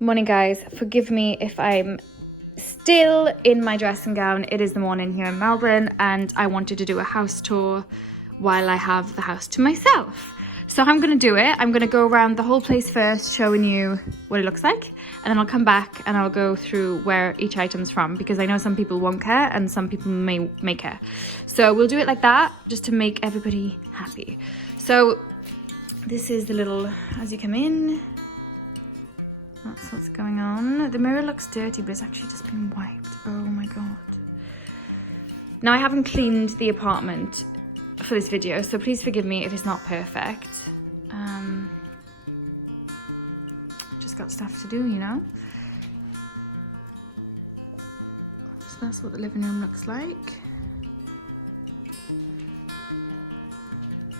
Morning guys, forgive me if I'm still in my dressing gown. It is the morning here in Melbourne and I wanted to do a house tour while I have the house to myself. So I'm going to do it. I'm going to go around the whole place first, showing you what it looks like, and then I'll come back and I'll go through where each item's from, because I know some people won't care and some people may care. So we'll do it like that, just to make everybody happy. So this is the little, as you come in, that's what's going on. The mirror looks dirty, but it's actually just been wiped. Oh my god. Now I haven't cleaned the apartment for this video, so please forgive me if it's not perfect. Just got stuff to do, you know. So that's what the living room looks like.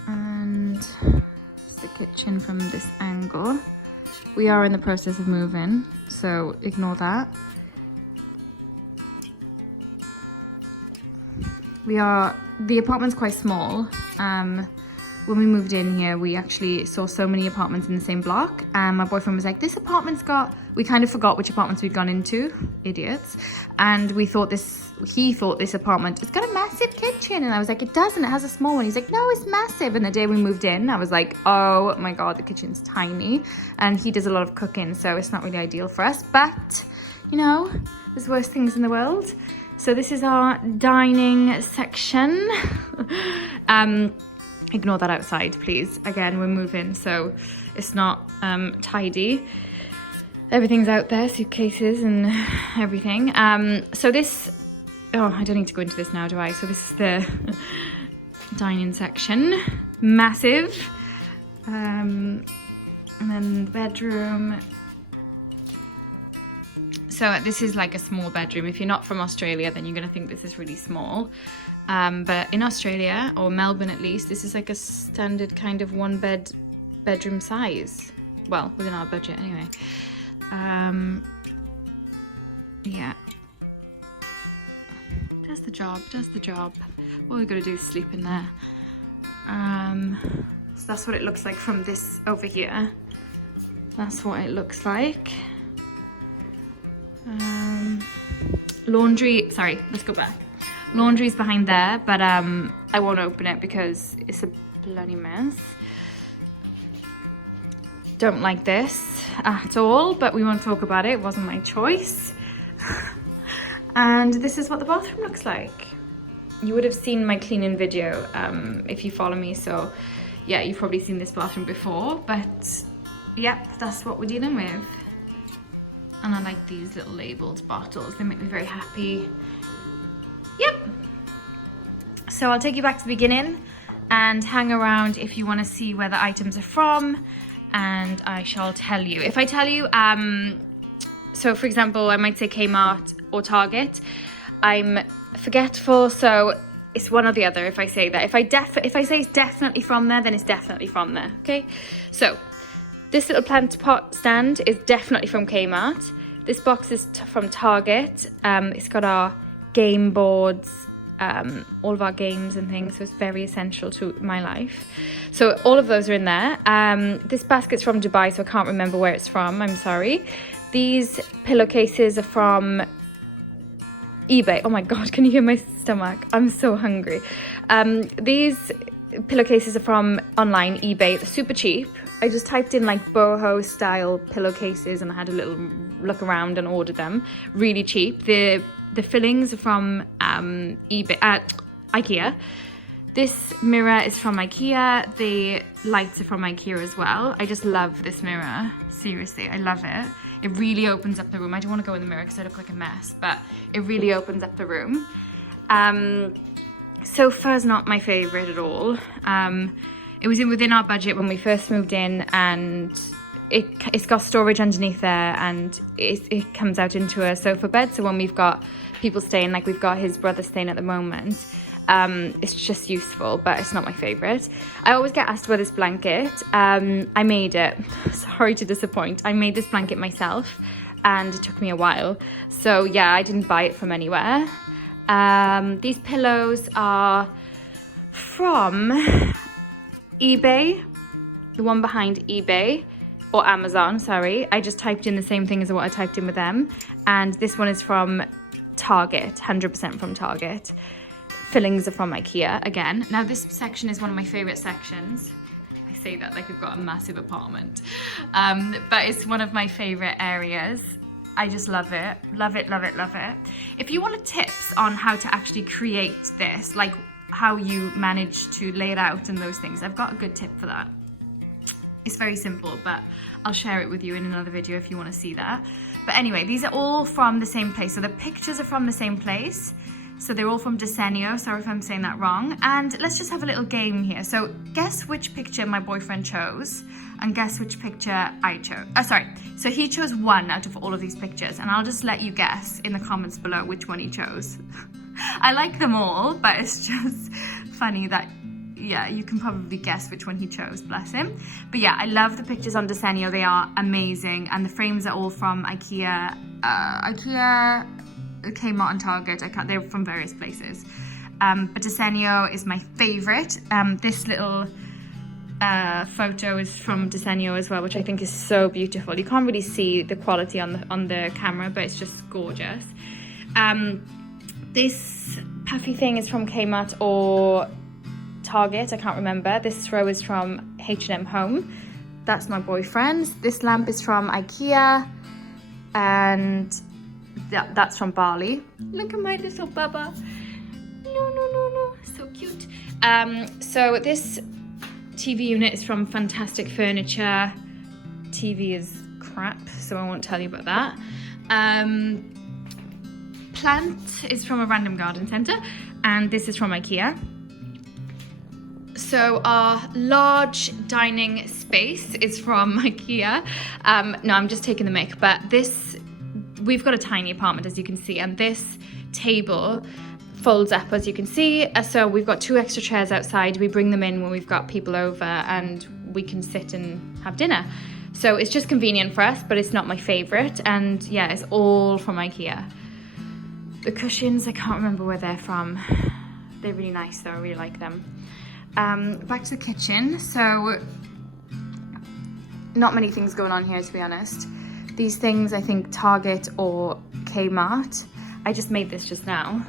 And it's the kitchen from this angle. We are in the process of moving, so ignore that. The apartment's quite small. When we moved in here, we actually saw so many apartments in the same block, and my boyfriend was like, this apartment's got, we kind of forgot which apartments we'd gone into, idiots, and he thought this apartment, it's got a massive kitchen, and I was like, it doesn't, it has a small one. He's like, no, it's massive. And the day we moved in, I was like, oh my god, the kitchen's tiny, and he does a lot of cooking, so it's not really ideal for us, but you know, there's worse things in the world. So this is our dining section. Ignore that outside, please. Again, we're moving, so it's not tidy. Everything's out there, suitcases and everything. So this, oh, I don't need to go into this now, do I? So this is the dining section. Massive. And then the bedroom. So this is like a small bedroom. If you're not from Australia, then you're gonna think this is really small. But in Australia, or Melbourne at least, this is like a standard kind of bedroom size. Well, within our budget anyway. Yeah. Does the job. All we gotta do is sleep in there. So that's what it looks like from this over here. That's what it looks like. Laundry, sorry, let's go back. Laundry's behind there, but I won't open it because it's a bloody mess. Don't like this at all, but we won't talk about it. It wasn't my choice. And this is what the bathroom looks like. You would have seen my cleaning video if you follow me, so yeah, you've probably seen this bathroom before, but yep, that's what we're dealing with. And I like these little labeled bottles. They make me very happy. Yep. So I'll take you back to the beginning and hang around if you want to see where the items are from, and I shall tell you. If I tell you, so for example, I might say kMART or Target. I'm forgetful, so it's one or the other if I say that. If I say it's definitely from there, then it's definitely from there, okay? So this little plant pot stand is definitely from kMART. This box is from Target. It's got our game boards, all of our games and things, so it's very essential to my life. So all of those are in there. This basket's from Dubai, so I can't remember where it's from, I'm sorry. These pillowcases are from eBay. Oh my god, can you hear my stomach? I'm so hungry. These pillowcases are from online, eBay. They're super cheap. I just typed in like boho style pillowcases and I had a little look around and ordered them. Really cheap. The fillings are from IKEA. This mirror is from IKEA. The lights are from IKEA as well. I just love this mirror. Seriously, I love it. It really opens up the room. I don't want to go in the mirror because I look like a mess, but it really opens up the room. Sofa's not my favorite at all. It was within our budget when we first moved in, and it's got storage underneath there, and it comes out into a sofa bed. So when we've got people staying, like we've got his brother staying at the moment, it's just useful, but it's not my favorite. I always get asked about this blanket. I made it. Sorry to disappoint. I made this blanket myself, and it took me a while. So yeah, I didn't buy it from anywhere. These pillows are from eBay, the one behind eBay. or Amazon, sorry. I just typed in the same thing as what I typed in with them. And this one is from Target, 100% from Target. Fillings are from IKEA again. Now this section is one of my favorite sections. I say that like we've got a massive apartment, but it's one of my favorite areas. I just love it, love it, love it, love it. If you wanted tips on how to actually create this, like how you manage to lay it out and those things, I've got a good tip for that. It's very simple, but I'll share it with you in another video if you want to see that. But anyway, these are all from the same place. So the pictures are from the same place. So they're all from Decor. Sorry if I'm saying that wrong. And let's just have a little game here. So guess which picture my boyfriend chose and guess which picture I chose. Oh, sorry. So he chose one out of all of these pictures, and I'll just let you guess in the comments below which one he chose. I like them all, but it's just funny that, yeah, you can probably guess which one he chose, bless him. But yeah, I love the pictures on Decor. They are amazing. And the frames are all from IKEA, kMART and Target. They're from various places. But Decor is my favorite. This little photo is from Decor as well, which I think is so beautiful. You can't really see the quality on the camera, but it's just gorgeous. This puffy thing is from kMART or Target, I can't remember. This row is from H&M Home. That's my boyfriend's. This lamp is from IKEA, and that's from Bali. Look at my little bubba. No, so cute. So this TV unit is from Fantastic Furniture. TV is crap, so I won't tell you about that. Plant is from a random garden centre, and this is from IKEA. So our large dining space is from IKEA. No, I'm just taking the mic, but we've got a tiny apartment, as you can see, and this table folds up, as you can see. So we've got 2 extra chairs outside. We bring them in when we've got people over, and we can sit and have dinner. So it's just convenient for us, but it's not my favorite. And yeah, it's all from IKEA. The cushions, I can't remember where they're from. They're really nice though, I really like them. Back to the kitchen. So not many things going on here, to be honest. These things, I think Target or kMART. I just made this just now.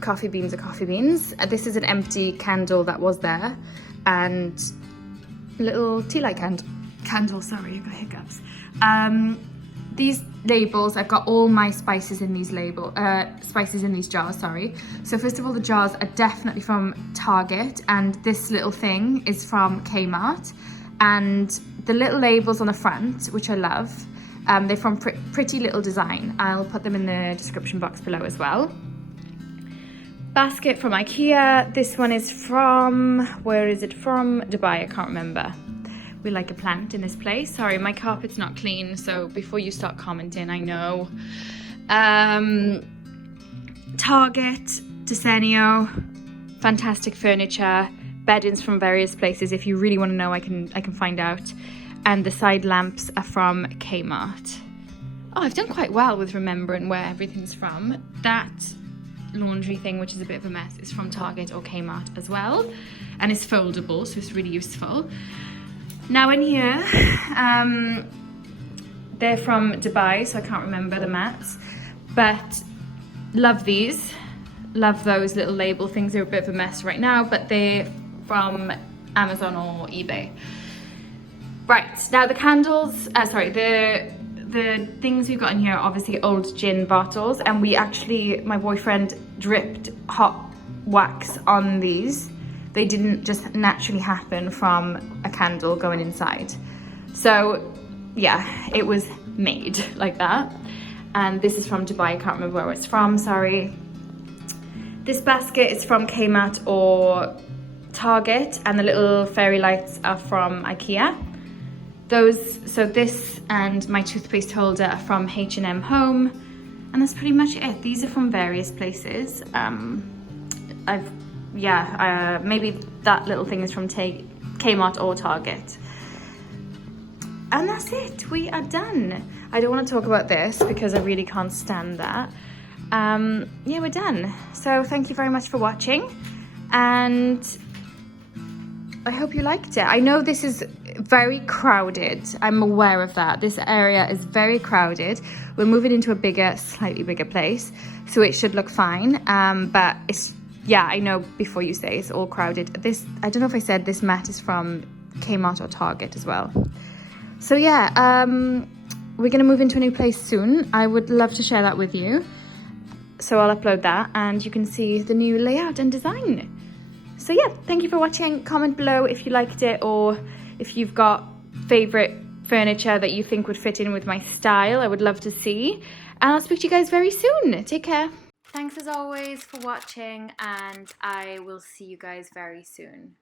Coffee beans are coffee beans. This is an empty candle that was there, and little tea light candle. Sorry, I got hiccups. These labels, I've got all my spices in these spices in these jars, sorry. So first of all, the jars are definitely from Target, and this little thing is from kMART. And the little labels on the front, which I love, they're from Pretty Little Design. I'll put them in the description box below as well. Basket from IKEA. This one is from, where is it from? Dubai, I can't remember. We like a plant in this place. Sorry, my carpet's not clean, so before you start commenting, I know. Target, Decor, Fantastic Furniture, beddings from various places. If you really want to know, I can find out. And the side lamps are from kMART. Oh, I've done quite well with remembering where everything's from. That laundry thing, which is a bit of a mess, is from Target or kMART as well. And it's foldable, so it's really useful. Now in here, they're from Dubai, so I can't remember the mats, but love these. Love those little label things. They're a bit of a mess right now, but they're from Amazon or eBay. Right, now the candles, the things we've got in here are obviously old gin bottles, and my boyfriend dripped hot wax on these. They didn't just naturally happen from a candle going inside. So yeah, it was made like that. And this is from Dubai, I can't remember where it's from, sorry. This basket is from kMART or Target, and the little fairy lights are from IKEA. So this and my toothpaste holder are from H&M Home, and that's pretty much it. These are from various places. Maybe that little thing is from kMART or Target. And that's it, we are done. I don't want to talk about this because I really can't stand that. Yeah, we're done. So thank you very much for watching, and I hope you liked it. I know this is very crowded. I'm aware of that. This area is very crowded. We're moving into a bigger, slightly bigger place, so it should look fine. But it's, yeah, I know before you say it's all crowded. This, I don't know if I said this mat is from kMART or Target as well. So yeah, we're gonna move into a new place soon. I would love to share that with you. So I'll upload that and you can see the new layout and design. So yeah, thank you for watching. Comment below if you liked it or if you've got favorite furniture that you think would fit in with my style. I would love to see. And I'll speak to you guys very soon. Take care. Thanks as always for watching, and I will see you guys very soon.